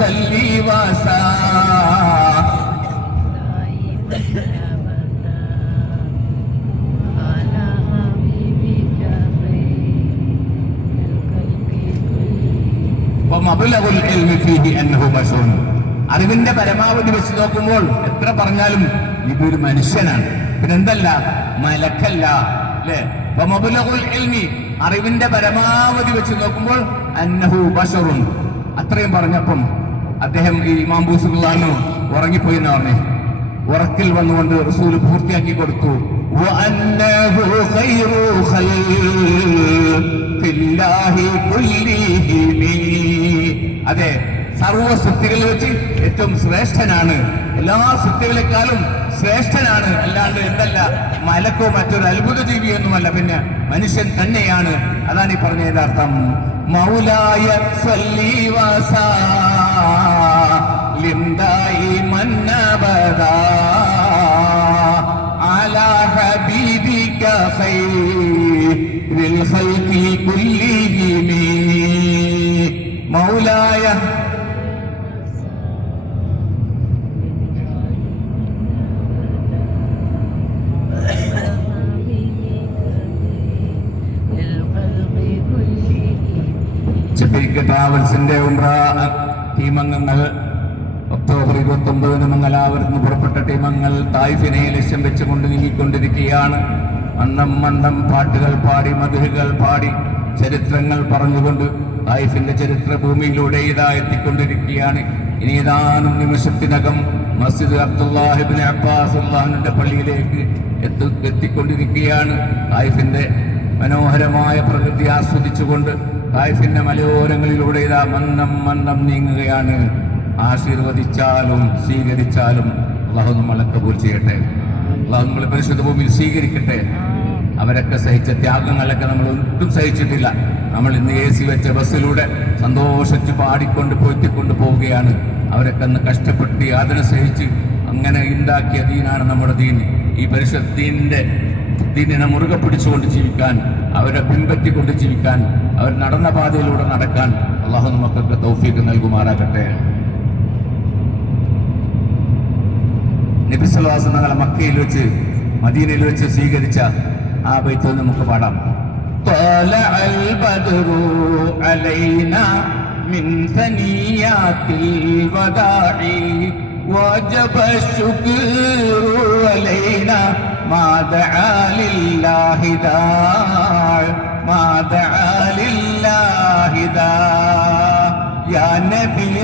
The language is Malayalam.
صلي അറിവിന്റെ പരമാവധി വെച്ച് നോക്കുമ്പോൾ എത്ര പറഞ്ഞാലും ഇതൊരു മനുഷ്യനാണ്, പിന്നെന്തല്ല, മലക്കല്ല, അല്ലെ? അറിവിന്റെ പരമാവധി വെച്ച് നോക്കുമ്പോൾ അന്നഹു ബശറുൻ. അത്രയും പറഞ്ഞപ്പം അദ്ദേഹം ഈ ഇമാം ബൂസുല്ലാനു ഉറങ്ങിപ്പോയി എന്ന് പറഞ്ഞു. ഉറക്കിൽ വന്നുകൊണ്ട് റസൂൽ പൂർത്തിയാക്കി കൊടുത്തു. അതെ, സർവ സൃഷ്ടികളിൽ വെച്ച് ഏറ്റവും ശ്രേഷ്ഠനാണ്, എല്ലാ സൃഷ്ടികളെക്കാളും ശ്രേഷ്ഠനാണ്. അല്ലാണ്ട് എന്തല്ല, മലക്കോ മറ്റൊരു അത്ഭുത ജീവിയൊന്നുമല്ല, പിന്നെ മനുഷ്യൻ തന്നെയാണ്. അതാണ് ഈ പറഞ്ഞതിന്റെ അർത്ഥം. മൗലായ സ്വല്ലി വസല്ലിം ദായിമൻ അബദാ അലാ ഹബീബിക ഖൈറിൽ ഖൽഖി കുല്ലിഹിം. മൗലായ ചെബീക്ക് ട്രാവൽസിന്റെ ഉംറ ടീമംഗങ്ങൾ ഒക്ടോബർ 29 മംഗലാപുരത്ത് നിന്ന് പുറപ്പെട്ട ടീമംഗങ്ങൾ തായിഫിനെ ലക്ഷ്യം വെച്ചുകൊണ്ട് നീങ്ങിക്കൊണ്ടിരിക്കുകയാണ്. മന്ദം പാട്ടുകൾ പാടി, മധുരകൾ പാടി, ചരിത്രങ്ങൾ പറഞ്ഞുകൊണ്ട് തായിഫിന്റെ ചരിത്ര ഭൂമിയിലൂടെ ഇതാ എത്തിക്കൊണ്ടിരിക്കുകയാണ്. ഇനി ഏതാനും നിമിഷത്തിനകം മസ്ജിദ് അബ്ദുല്ലാഹ് ഇബ്നു അബ്ബാസ് അള്ളാഹുവിന്റെ പള്ളിയിലേക്ക് എത്തിക്കൊണ്ടിരിക്കുകയാണ്. തായിഫിന്റെ മനോഹരമായ പ്രകൃതി ആസ്വദിച്ചുകൊണ്ട് തായിഫിന്റെ മലയോരങ്ങളിലൂടെ ഇതാ മന്ദം നീങ്ങുകയാണ്. ആശീർവദിച്ചാലും സ്വീകരിച്ചാലും അള്ളാഹു നമ്മളെ കബൂൽ ചെയ്യട്ടെ. അള്ളാഹു നമ്മളെ പരിശുദ്ധ ഭൂമിയിൽ സ്വീകരിക്കട്ടെ. അവരൊക്കെ സഹിച്ച ത്യാഗങ്ങളൊക്കെ നമ്മൾ ഒട്ടും സഹിച്ചിട്ടില്ല. നമ്മൾ ഇന്ന് AC വെച്ച ബസ്സിലൂടെ സന്തോഷിച്ച് പാടിക്കൊണ്ട് പൊരുത്തിക്കൊണ്ട് പോവുകയാണ്. അവരൊക്കെ അന്ന് കഷ്ടപ്പെട്ട് യാതന സഹിച്ച് അങ്ങനെ ഉണ്ടാക്കിയ ദീനാണ് നമ്മുടെ ദീൻ. ഈ പരിശുദ്ധ ദീനിനെ മുറുകെ പിടിച്ചുകൊണ്ട് ജീവിക്കാൻ, അവരെ പിൻപറ്റിക്കൊണ്ട് ജീവിക്കാൻ, അവർ നടന്ന പാതയിലൂടെ നടക്കാൻ അള്ളാഹു നമുക്കൊക്കെ തൗഫീഖ് നൽകുമാറാകട്ടെ. നബി സല്ലല്ലാഹു അലൈഹി വസല്ലം മക്കയിൽ വെച്ച് മദീനയിൽ വെച്ച് സ്വീകരിച്ച ആ ബൈത്ത് നമുക്ക് പാടാം. طلع البدر علينا من ثنيات الوداع وجب الشكر علينا ما دعا لله داع ما دعا لله داع يا نبي